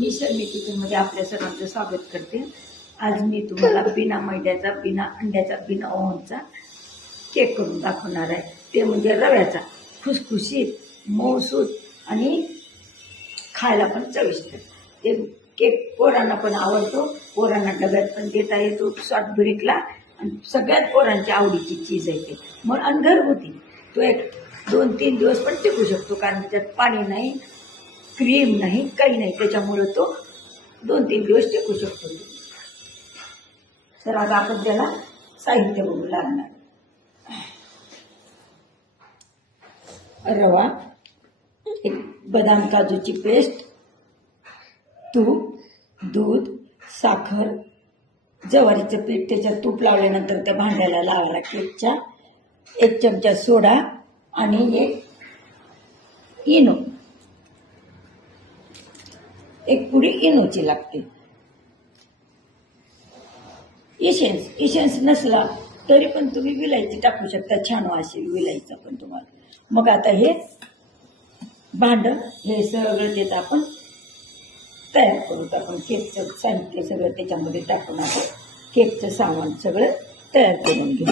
मी शर्मी किचनमध्ये आपल्या सर्वांचं स्वागत करते. आज मी तुम्हाला बिना मैद्याचा, बिना अंड्याचा, बिना ओव्हनचा केक करून दाखवणार आहे. ते म्हणजे रव्याचा, खुसखुशीत, मऊसूत आणि खायला पण चविष्ट. ते केक पोरांना पण आवडतो, पोरांना डब्यात पण देता येतो, शॉर्ट ब्रेकला. आणि सगळ्यात पोरांच्या आवडीची चीज आहे ते. मग आणि घरगुती तो एक 2-3 दिवस पण टिकू शकतो, कारण त्याच्यात पाणी नाही, क्रीम नाही, काही नाही. त्याच्यामुळे तो 2-3 दिवस टिकू शकतो. तर आता आपण त्याला साहित्य बघू लागणार. रवा, एक बदाम काजूची पेस्ट, तूप, दूध, साखर, ज्वारीचं पीठ, त्याच्यात तूप लावल्यानंतर त्या भांड्याला लावायला केकच्या, 1 चमचा सोडा आणि एक इनो, एक पुडी इनोची लागते. इसेन्स नसला तरी पण तुम्ही विलायची टाकू शकता, छान वास येईल विलायचा पण तुम्हाला. मग आता हे भांड, हे सगळं त्यात आपण तयार करू. आपण केकचं साहित्य सगळं त्याच्यामध्ये टाकून आपण केकचं सामान सगळं तयार करून घेऊ.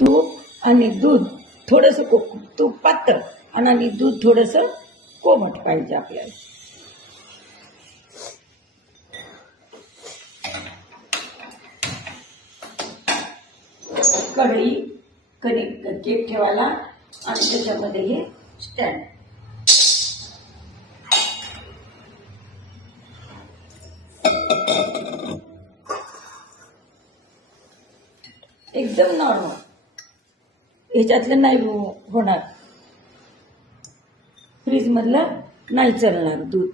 तूप आणि दूध थोडंसं, तूप पातळ आणि दूध थोडंसं कोमट पाहिजे आपल्याला. कढई, कणिक केक ठेवायला आणि त्याच्यामध्ये हे स्टँड. एकदम नॉर्मल, ह्याच्यातलं नाही होणार, फ्रीज मधलं नाही चालणार दूध.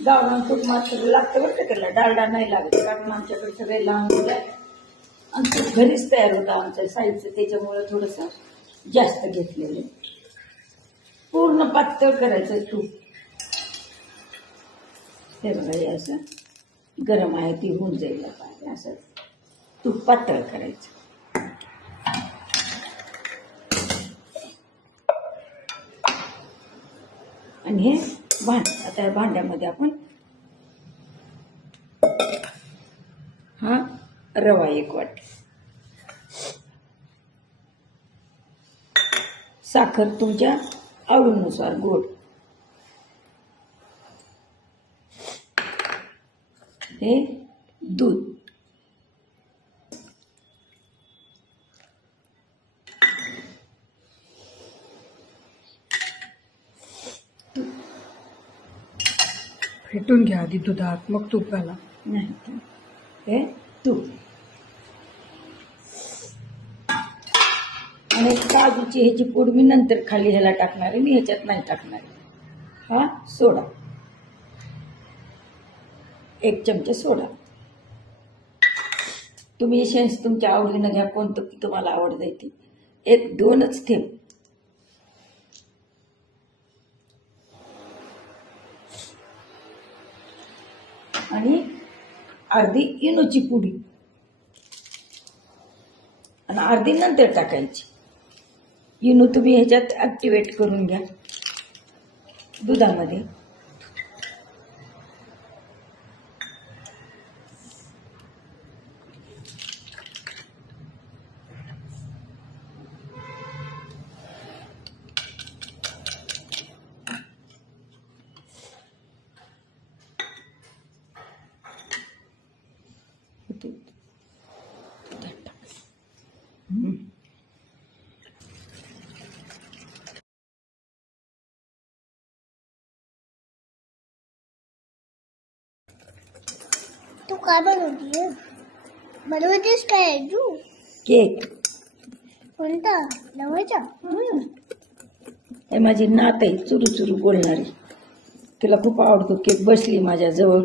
गावरान तूप मात्र लागतं बरं का त्याला, डालडा नाही लागत, कारण आमच्याकडे सगळे लहान मुलं आहेत आणि तूप घरीच तयार होतं आमच्या साईजचं, त्याच्यामुळे थोडंसं जास्त घेतलेलं. पूर्ण पातळ करायचं तूप. हे बघा, हे असं गरम आहे ती होऊन जाईल पाहिजे, असं तूप पातळ करायचं. आणि हे आता या भांड्यामध्ये आपण हा रवा 1 वाटी, साखर तुमच्या आवडीनुसार, गोड, हे दूध, फेटून घ्या आधी दुधात, मग तूप घाला. नाही, हे तूप आणि काजूची ह्याची पूड मी नंतर खाली ह्याला टाकणार आहे, मी ह्याच्यात नाही टाकणार आहे. हा सोडा, 1 चमचा सोडा. तुम्ही इसेन्स तुमच्या आवडीनं घ्या, कोणतं तुम्हाला आवडतं ते. 1-2च थेंब. आणि अर्धी इनोची पुडी आणि अर्धी नंतर टाकायची. इनो तुम्ही ह्याच्यात ॲक्टिवेट करून घ्या दुधामध्ये. तू काय बनवतेस काय तू? केक. कोणता? रव्याचा? हे माझी नात आहे, चुरू चुरू बोलणारी. तिला खूप आवडतो केक. बसली माझ्याजवळ.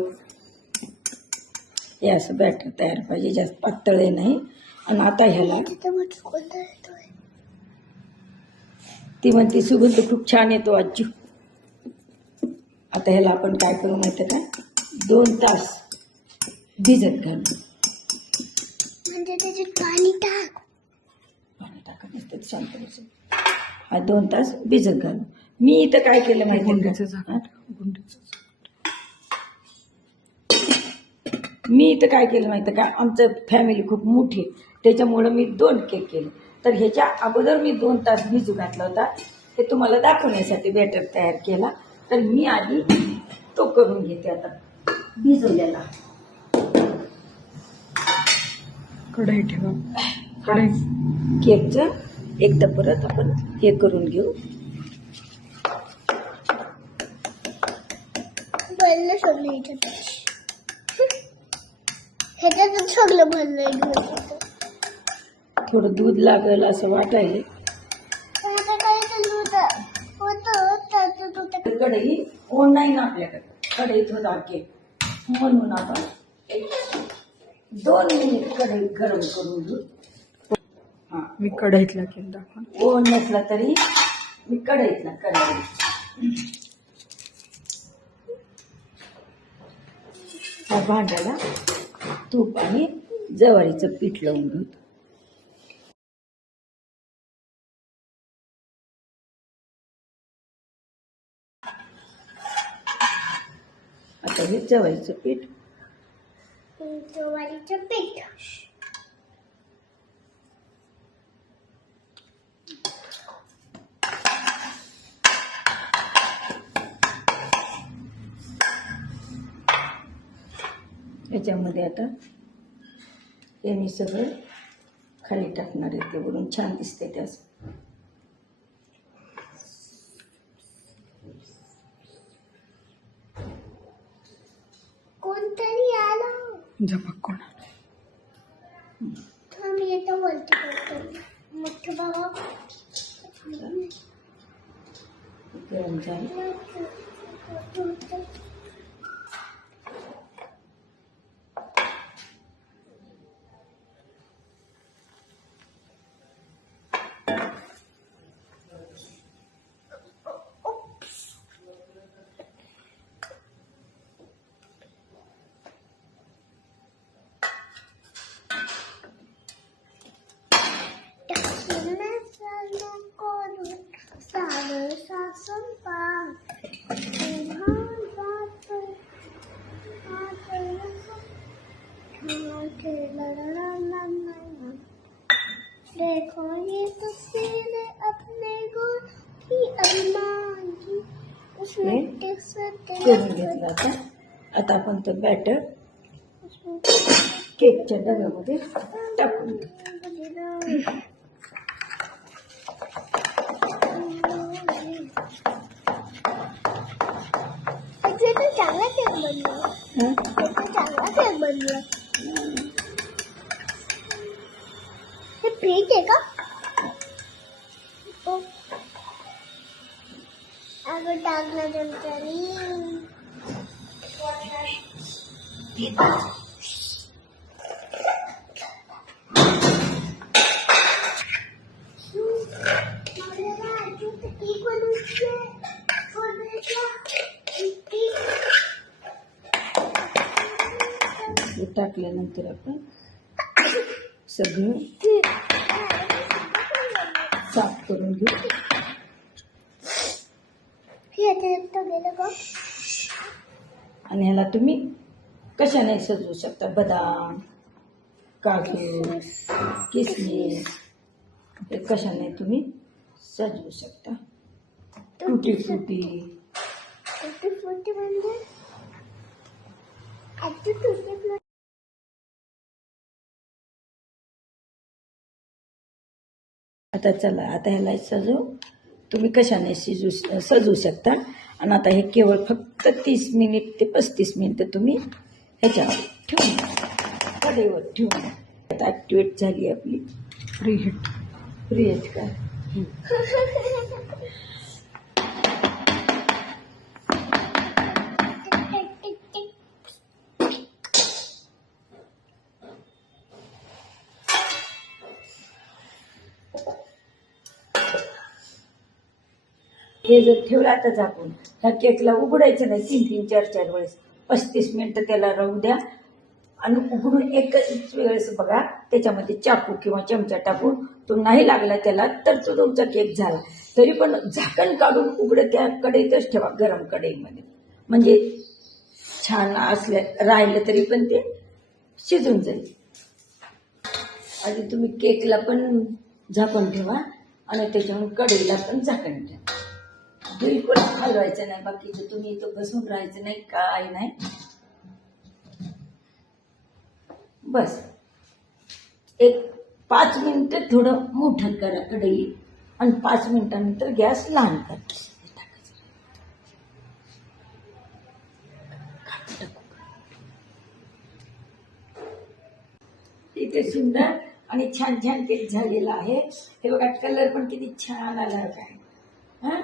हे असं बॅटर तयार पाहिजे, जास्त पातळ नाही. आणि आता ह्याला ती म्हणते सुगंध खूप छान येतो आजी. आता ह्याला आपण काय करू माहिती का, 2 तास भिजत घालू. म्हणजे त्याच्यात पाणी टाक. पाणी टाकत नसतं शांत बसून. हा 2 तास भिजत घालू. मी इथं काय केलं माहिती गुंडीचं का, झाकण गुंडीचं झाकण. मी इथं काय केलं माहिती का, आमचं फॅमिली खूप मोठी आहे, त्याच्यामुळं मी 2 केक केले. तर ह्याच्या अगोदर मी 2 तास भिजू घातला होता, हे तुम्हाला दाखवण्यासाठी बॅटर तयार केला. तर मी आधी तो करून घेते आता भिजवलेला. कढई ठेवा. कढई केकचं एकदा परत आपण हे करून घेऊ. भरलं सगळं ह्याच्यात. ह्याच्यातच सगळं भरलंय घेऊन. थोडं दूध लागेल असं वाटायले. आता काय चालू होतं? कढई कोण नाही ना आपल्याकडे, कढईत होता केक, म्हणून आपण 2 मिनिट कढई गरम करून घेऊ. हा, मी कढईतला केक दाखवा. कोण नसला तरी मी कढईतला कढई. ह्या भांड्याला तूप आणि ज्वारीचं पीठ लावून घेऊ. आता हे ज्वारीचं पीठ ज्वारीचं पीठ. याच्यामध्ये आता हे मी सगळं खाली टाकणार आहे, ते वरून छान दिसते त्यास. कोणतरी आलं. झपक कोणा. थांब येतं वरती करतो. मोठं बाबा. गरम झालं. देखो ये तस्वीरें अपने गुण की अभिमान की उसमें हे करून घेतलं. आता आपण तो बॅटर केकच्या डब्यामध्ये टाकून देऊ. चांगला केक बनला. चांगला केक बनला. हे फेक आहे का? अगं टाकलं तरी हे टाकल्यानंतर आपण सगळं साफ करून घेऊ. गेलं का? आणि ह्याला तुम्ही कशाने सजवू शकता, बदाम, काजू, किसमिस, हे कशाने तुम्ही सजवू शकता. टुटी फुटी. टुटी फुटी म्हणजे टुटी फुटी. आता चला, आता ह्याला तुम्ही कशाने सजवू शकता. आणि आता हे केवळ फक्त 30 मिनिट ते 35 मिनिटं तुम्ही ह्याच्यावर ठेवून कढईवर ठेवून. आता ॲक्टिवेट झाली आपली फ्री हिट. फ्री आहेत का. हे जर ठेवलं आता झाकून, ह्या केकला उघडायचं नाही 3-3, 4-4 वेळेस. 35 मिनिटं त्याला राहू द्या आणि उघडून एकच वेळेस बघा, त्याच्यामध्ये चाकू किंवा चमचा टाकून तो नाही लागला त्याला तर तो तुमचा केक झाला. तरी पण झाकण काढून उघडं त्या कढईतच ठेवा, गरम कढईमध्ये, म्हणजे छान असल्या राहिलं तरी पण ते शिजून जाईल. आधी तुम्ही केकला पण झाकण ठेवा आणि त्याच्यावर कढईला पण झाकण ठेवा. बिलकुल हलवायचं नाही, बाकीचं तुम्ही इथं बसून राहायचं नाही, काय नाही. बस एक 5 मिनिटं थोडं मोठं करा कढई आणि 5 मिनिटानंतर गॅस लहान करा. इथे सुंदर आणि छान छान केक झालेला आहे. हे बघा, कलर पण किती छान आला काय.